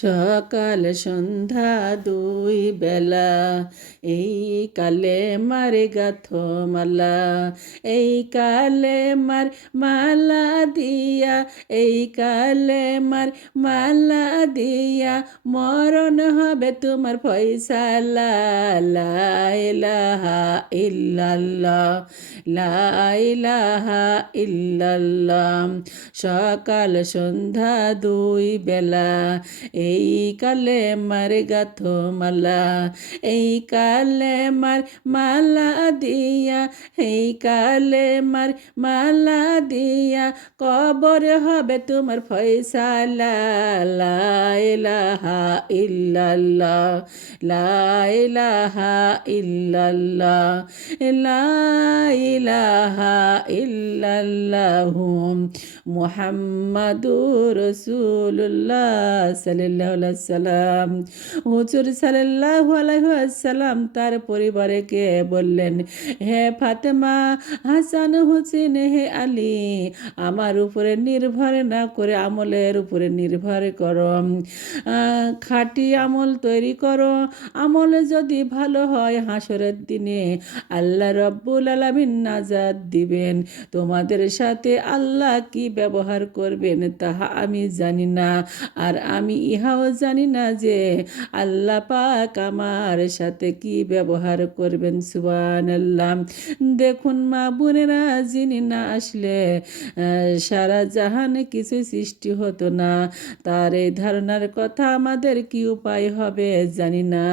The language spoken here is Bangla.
সকাল সন্ধ্যা দুই বেলা, এই কালে মারে গাথ মালা এই কালে মার মালা দিয়া, এই কালে মার মালা দিয়া, মরণ হবে তোমার ফয়সালা লা, ইলাহা ইল্লাল্লাহ, লা, ইলাহা ইল্লাল্লাহ, সকাল সন্ধ্যা দুই বেলা এই কালে মার গাথ মালা, এই কালে মার মালা দিয়া, এই কালে মার মালা দিয়া, কবর হবে তোমার ফয়সালা লা ইলাহা ইল্লাল্লাহ লা ইলাহা ইল্লাল্লাহ লা ইলাহা ইল্লাল্লাহু মুহাম্মাদুর সাল্লাম হুজুর সাল্লাল্লাহু আলাইহি ওয়াসাল্লাম তার পরিবারকে বললেন, হে ফাতেমা, হাসান, হোসেন, হে আলী, আমার উপরে নির্ভর না করে আমলের উপরে নির্ভর করো। খাঁটি আমল তৈরি করো। আমল যদি ভালো হয় হাসরের দিনে আল্লাহ রব্বুল আলমিন নাজাদ দিবেন। তোমাদের সাথে আল্লাহ কি ব্যবহার করবেন তাহা আমি জানি না। আর আমি ইহাও জানি না যে আল্লাহ পাক আমার সাথে কি ব্যবহার করবেন সুবান আল্লাহ দেখুন মা বোনেরা, যিনি না আসলে সারা জাহানে কিছু সৃষ্টি হতো না, তার এই ধারণার কথা আমাদের কি উপায় হবে জানি না।